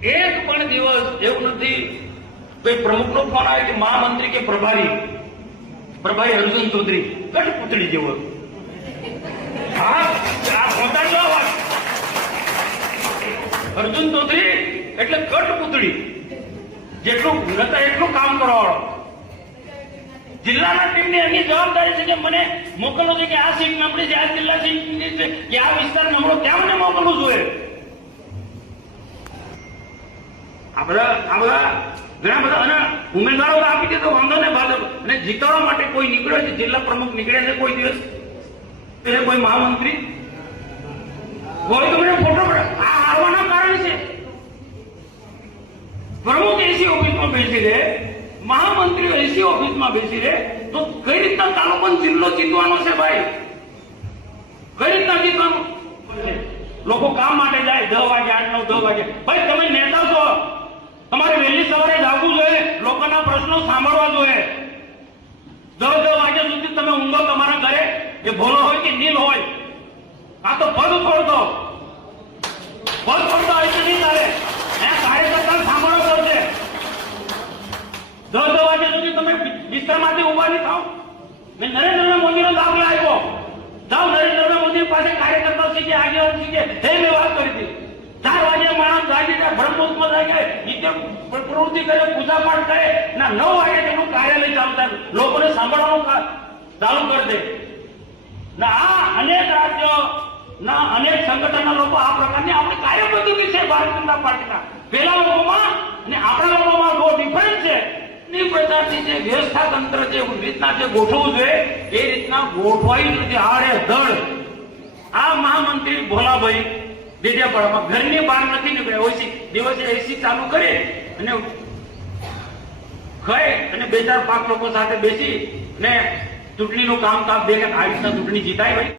એક પણ દિવસ એવું નથી કોઈ પ્રમુખનો ફોન આવે કે મહામંત્રી કે પ્રભારી અર્જુન ચૌધરી કઠપુતળી જેવો. હા, આ પહોંચાડજો વાત. અર્જુન ચૌધરી એટલે કઠપુતળી, જેટલું નતા એટલું કામ કરવાવાળો. જિલ્લાના ટીમની એની જવાબદારી છે કે મને મોકલવું છે કે આ સીટ નબળી છે, આ જિલ્લા સીટ છે કે આ વિસ્તાર નબળો, ત્યાં મને મોકલવું જોઈએ. આ બધા ઘણા બધા અને ઉમેદવારો આપી દે તો વાંધો ને ભાજપ અને જીતાડવા માટે કોઈ નીકળ્યો છે, જિલ્લા પ્રમુખ નીકળ્યા છે કોઈ દિવસ, એટલે કોઈ મહામંત્રી હોય તો મને ફોટો આ આવવાના કારણ છે. પ્રમુખ એસી ઓફિસમાં બેસી રહે, મહામંત્રીઓ એસી ઓફિસમાં બેસી રહે, તો કઈ રીતના તાલુકો જિલ્લો જીતવાનો છે ભાઈ? કઈ રીતના જીતવાનું? લોકો કામ માટે જાય 10 વાગે 8, 9, 10 વાગે. ભાઈ તમે નેતા છો, તમારે વહેલી સવારે જાગવું જોઈએ, લોકોના પ્રશ્નો સાંભળવા જોઈએ. 10 વાગ્યા સુધી તમે ઊંઘો તમારા ઘરે, એ ભોલો હોય કે નીલ હોય, આ તો પગ છોડતો હોય તો નહીં ચાલે. કાર્યકર્તા સાંભળવો પડશે. 10 વાગ્યા સુધી તમે વિસ્તારમાંથી ઉભા નહીં થાવ. મેં નરેન્દ્ર મોદીનો દાખલો આપ્યો. જાઓ નરેન્દ્ર મોદી પાસે કાર્યકર્તા શીખે, આગેવાન શીખે, મેં વાત કરી હતી. 4 વાગ્યા માણસ જાગી જાય, બ્રહ્મોત્સવ જાય, નીચે પ્રવૃત્તિ કરે, પૂજા પાઠ કરે, ના 9 વાગે તેનું કાર્યાલય ચાલુ થાય, લોકોને સાંભળવાનું ચાલુ કરી દે. ના આ અનેક રાજ્યો ના અનેક સંગઠનના લોકો આ પ્રકારની આપણી કાર્યપદ્ધતિ છે ભારતીય જનતા પાર્ટીના. પેલા લોકોમાં અને આપણા લોકોમાં બહુ ડિફરન્સ છે. એ પ્રકારની જે વ્યવસ્થા તંત્ર જે રીતના જે ગોઠવવું જોઈએ એ રીતના ગોઠવાયું નથી. આડે ધડ આ મહામંત્રી ભોલાભાઈ ડેડિયાપાડામાં ઘરની બહાર નથી નીકળ્યા. દિવસે એસી ચાલુ કરી અને ખાઈ અને 2-4-5 લોકો સાથે બેસી ને ચૂંટણીનું કામ આવી રીતના ચૂંટણી જીતાય ભાઈ.